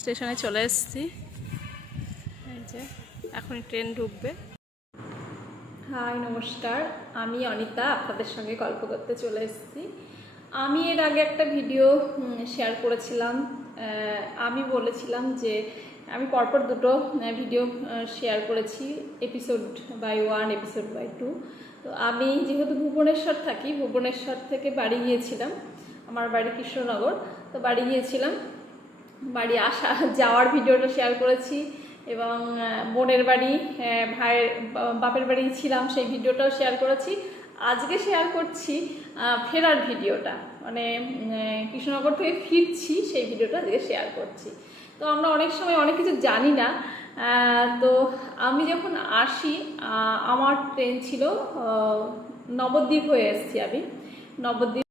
স্টেশনে চলে এসেছি। এই যে এখন ট্রেন ঢুকবে। হাই নমস্কার, আমি অনিতা আপনাদের সঙ্গে গল্প করতে চলে এসেছি। আমি এর আগে একটা ভিডিও শেয়ার করেছিলাম। আমি বলেছিলাম যে আমি পরপর দুটো ভিডিও শেয়ার করেছি, এপিসোড বাই 1 এপিসোড বাই 2। তো আমি যেহেতু ভুবনেশ্বর থাকি, ভুবনেশ্বর থেকে বাড়ি গিয়েছিলাম, আমার বাড়ি কৃষ্ণনগর। তো বাড়ি গিয়েছিলাম, বাড়ি আসা যাওয়ার ভিডিওটা শেয়ার করেছি এবং বোনের বাড়ি, ভাইয়ের বাপের বাড়ি ছিলাম সেই ভিডিওটাও শেয়ার করেছি। আজকে শেয়ার করছি ফেরার ভিডিওটা, মানে কৃষ্ণনগর থেকে ফিরছি সেই ভিডিওটা আজকে শেয়ার করছি। তো আমরা অনেক সময় অনেক কিছু জানি না। তো আমি যখন আসি, আমার ট্রেন ছিল নবদ্বীপ হয়ে এসেছি আমি। নবদ্বীপ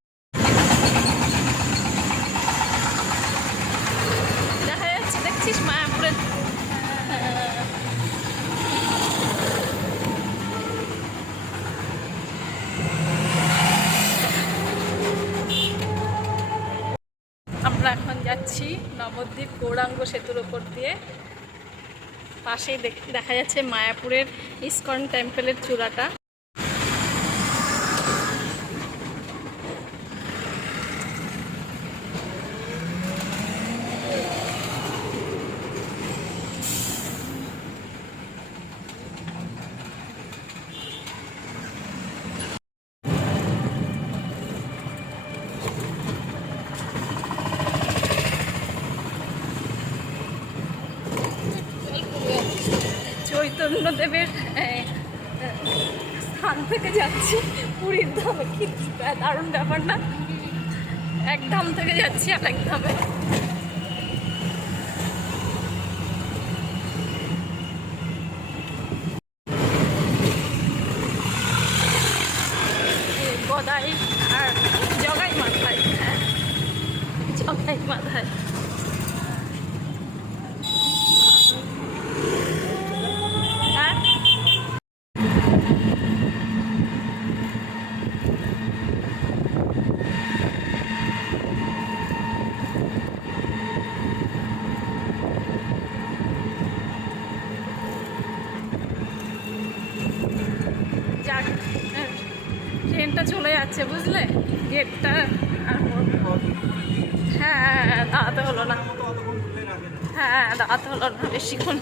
দেখা যাচ্ছে, দেখছিস মায়াপুরের আমরা এখন যাচ্ছি নবদ্বীপ গৌরাঙ্গ সেতুর ওপর দিয়ে। পাশেই দেখা যাচ্ছে মায়াপুরের ইস্কন টেম্পলের চূড়াটা। চৈতন্যদেবের স্থান থেকে যাচ্ছি পুরীর ধামে। কি দারুণ ব্যাপার না? এক ধাম থেকে যাচ্ছি আর এক ধামে। গদাই আর জগাই মাথায়, জগাই মাথায়। ট্রেনটা চলে যাচ্ছে, বুঝলে? গেটটা হ্যাঁ দাঁড়াতে হলো না, হ্যাঁ দাঁড়াতে হলো না বেশিক্ষণ।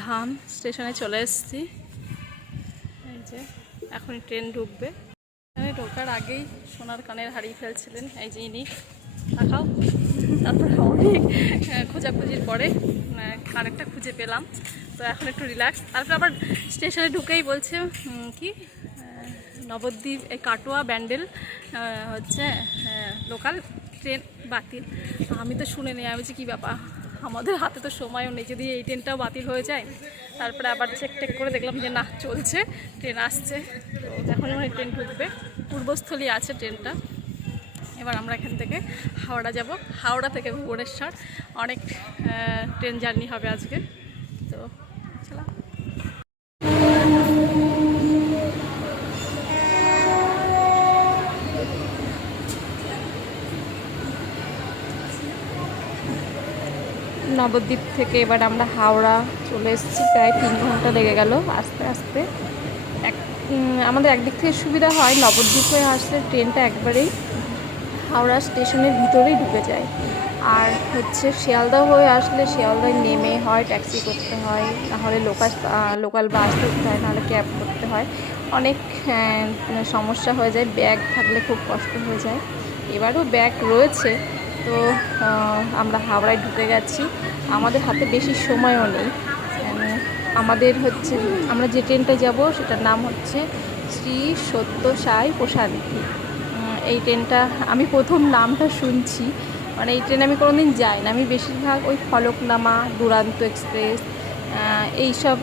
ধাম স্টেশনে চলে এসেছি। এই যে এখন ট্রেন ঢুকবে। এখানে ঢোকার আগেই সোনার কানের হারিয়ে ফেলছিলেন এই যে ইনি, দেখাও। তারপরে অনেক খোঁজাখুঁজির পরে কানেরটা খুঁজে পেলাম। তো এখন একটু রিল্যাক্স। তারপরে আবার স্টেশনে ঢুকেই বলছে কি নবদ্বীপ এই কাটোয়া ব্যান্ডেল হচ্ছে লোকাল ট্রেন বাতিল। আমি তো শুনে নিই, আমি বলছি কী ব্যাপার, আমাদের হাতে তো সময়ও নেই, যদি এই ট্রেনটাও বাতিল হয়ে যায়। তারপরে আবার চেক টেক করে দেখলাম যে না, চলছে, ট্রেন আসছে। তো এখন যখন ট্রেন ঢুকবে, পূর্বস্থলী আছে ট্রেনটা। এবার আমরা এখান থেকে হাওড়া যাব, হাওড়া থেকে ভুবনেশ্বর। অনেক ট্রেন জার্নি হবে আজকে। তো চলো। নবদ্বীপ থেকে এবার আমরা হাওড়া চলে এসেছি। প্রায় 3 ঘন্টা লেগে গেল আস্তে আস্তে। আমাদের একদিক থেকে সুবিধা হয়, নবদ্বীপ হয়ে আসলে ট্রেনটা একবারেই হাওড়া স্টেশনের ভিতরেই ঢুকে যায়। আর হচ্ছে শিয়ালদহ হয়ে আসলে শিয়ালদায় নেমে হয় ট্যাক্সি করতে হয়, নাহলে লোকাল বাস ধরতে হয়, নাহলে ক্যাব করতে হয়। অনেক সমস্যা হয়ে যায়, ব্যাগ থাকলে খুব কষ্ট হয়ে যায়। এবারও ব্যাগ রয়েছে। তো আমরা হাওড়ায় ঢুকে গেছি। আমাদের হাতে বেশি সময়ও নেই। আমাদের হচ্ছে, আমরা যে ট্রেনটায় যাব সেটার নাম হচ্ছে শ্রী সত্য সাই প্রসাদী। এই ট্রেনটা আমি প্রথম নামটা শুনছি, মানে এই ট্রেনে আমি কোনোদিন যাই না। আমি বেশিরভাগ ওই ফলকনামা, দুরান্ত এক্সপ্রেস, এইসব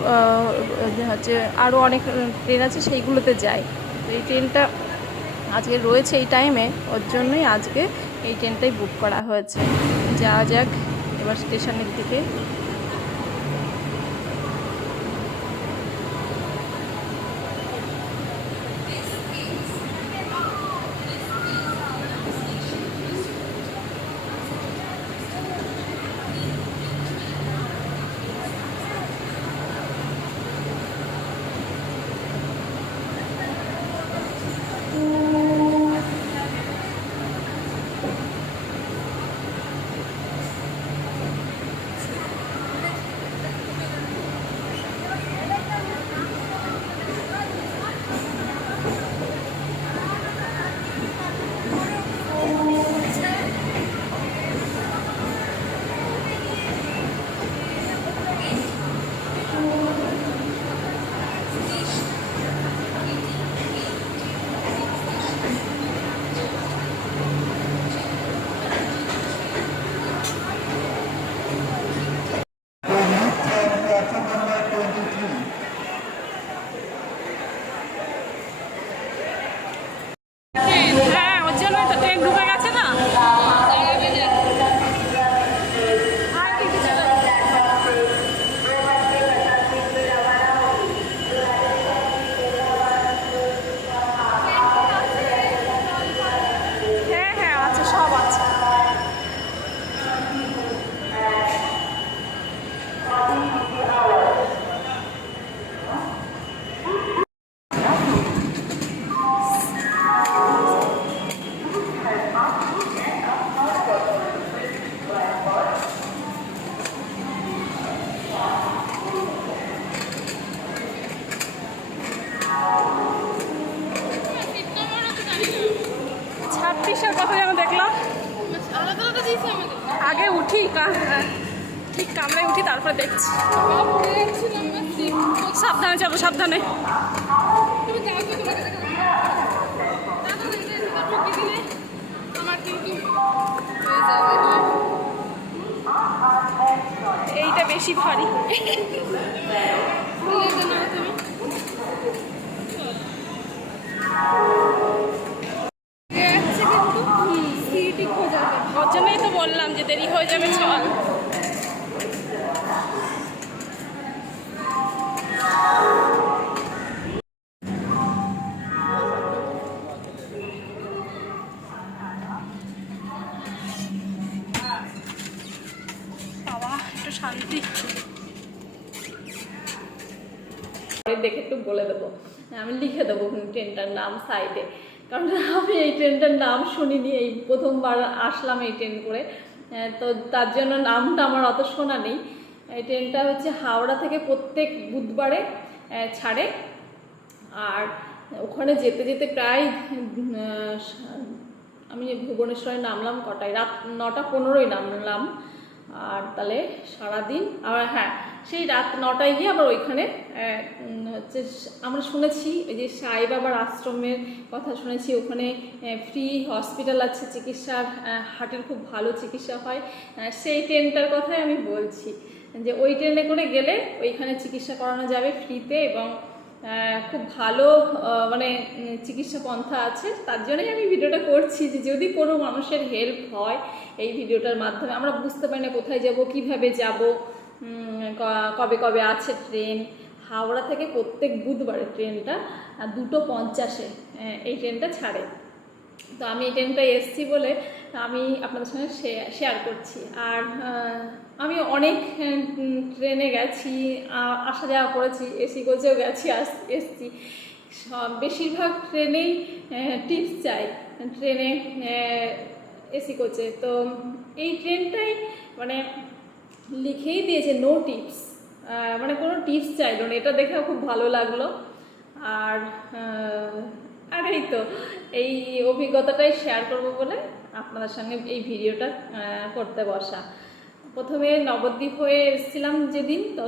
হচ্ছে আরও অনেক ট্রেন আছে, সেইগুলোতে যাই। তো এই ট্রেনটা আজকে রয়েছে এই টাইমে, ওর জন্যই আজকে এই ট্রেনটাই বুক করা হয়েছে। যাওয়া যাক এবার স্টেশনের দিকে। ঠিক কামরায় উঠি তারপরে দেখছি। সাবধানে যাবো, সাবধানে। এইটা বেশি ভারী। ওর জন্যই তো বললাম যে দেরি হয়ে যাবে, চল। বাবা একটু শান্তি। দেখে একটু বলে দেবো, আমি লিখে দেবো ট্রেনটার নাম সাইডে, কারণ আমি এই ট্রেনটার নাম শুনিনি, এই প্রথমবার আসলাম এই ট্রেন করে, তো তার জন্য নামটা আমার অত শোনা নেই। এই ট্রেনটা হচ্ছে হাওড়া থেকে প্রত্যেক বুধবারে ছাড়ে, আর ওখানে যেতে যেতে প্রায় আমি ভুবনেশ্বরে নামলাম কটায়, রাত 9:15 নামলাম, আর তাহলে সারাদিন। আর হ্যাঁ, সেই রাত 9টায় গিয়ে আবার ওইখানে হচ্ছে আমরা শুনেছি ওই যে সাই বাবার আশ্রমের কথা শুনেছি, ওখানে ফ্রি হসপিটাল আছে, চিকিৎসার হার্টের খুব ভালো চিকিৎসা হয়। সেই ট্রেনটার কথাই আমি বলছি, যে ওই ট্রেনে করে গেলে ওইখানে চিকিৎসা করানো যাবে ফ্রিতে, এবং খুব ভালো মানে চিকিৎসা পন্থা আছে। তার জন্যই আমি ভিডিওটা করছি, যে যদি কোনো মানুষের হেল্প হয় এই ভিডিওটার মাধ্যমে। আমরা বুঝতে পারি না কোথায় যাব, কিভাবে যাব, কবে কবে আছে ট্রেন। হাওড়া থেকে প্রত্যেক বুধবারে ট্রেনটা 2:50-এ এই ট্রেনটা ছাড়ে। তো আমি এই ট্রেনটায় এসছি বলে আমি আপনাদের সঙ্গে শেয়ার করছি। আর আমি অনেক ট্রেনে গেছি, আসা যাওয়া করেছি, এসি কোচেও গেছি, এসছি। বেশিরভাগ ট্রেনেই টিপস চাই, ট্রেনে এসি কোচে। তো এই ট্রেনটাই মানে লিখেই দিয়েছে নো টিপস, মানে কোনো টিপস চাইলো না, এটা দেখেও খুব ভালো লাগলো। আর এই তো এই অভিজ্ঞতাটাই শেয়ার করবো বলে আপনাদের সঙ্গে এই ভিডিওটা করতে বসা। প্রথমে নবদ্বীপ হয়ে এসেছিলাম যেদিন, তো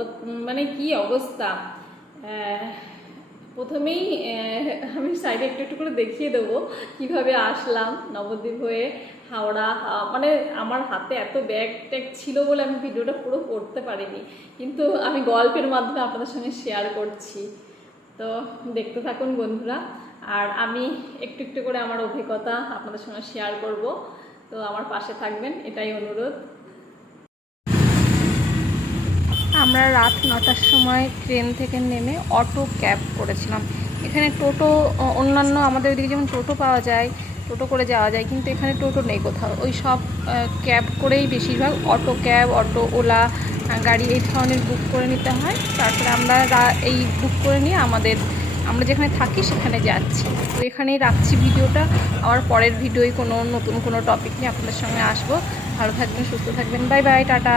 মানে কি অবস্থা। প্রথমেই আমি সাইডে একটু একটু করে দেখিয়ে দেবো কীভাবে আসলাম নবদ্বীপ হয়ে হাওড়া। মানে আমার হাতে এত ব্যাগ ট্যাগ ছিল বলে আমি ভিডিওটা পুরো করতে পারিনি, কিন্তু আমি গল্পের মাধ্যমে আপনাদের সঙ্গে শেয়ার করছি। তো দেখতে থাকুন বন্ধুরা, আর আমি একটু একটু করে আমার অভিজ্ঞতা আপনাদের সঙ্গে শেয়ার করব। তো আমার পাশে থাকবেন, এটাই অনুরোধ। আমরা রাত 9টার সময় ট্রেন থেকে নেমে অটো ক্যাব করেছিলাম। এখানে টোটো অন্যান্য আমাদের ওইদিকে যেমন টোটো পাওয়া যায়, টোটো করে যাওয়া যায়, কিন্তু এখানে টোটো নেই কোথাও। ওই সব ক্যাব করেই বেশিরভাগ, অটো ক্যাব, অটো, ওলা গাড়ি এই ধরনের বুক করে নিতে হয়। তারপরে আমরা এই বুক করে নিয়ে আমরা যেখানে থাকি সেখানে যাচ্ছি। তো এখানেই রাখছি ভিডিওটা, আবার পরের ভিডিওয় কোনো নতুন কোনো টপিক নিয়ে আপনাদের সঙ্গে আসবো। ভালো থাকবেন, সুস্থ থাকবেন, বাই বাই, টাটা।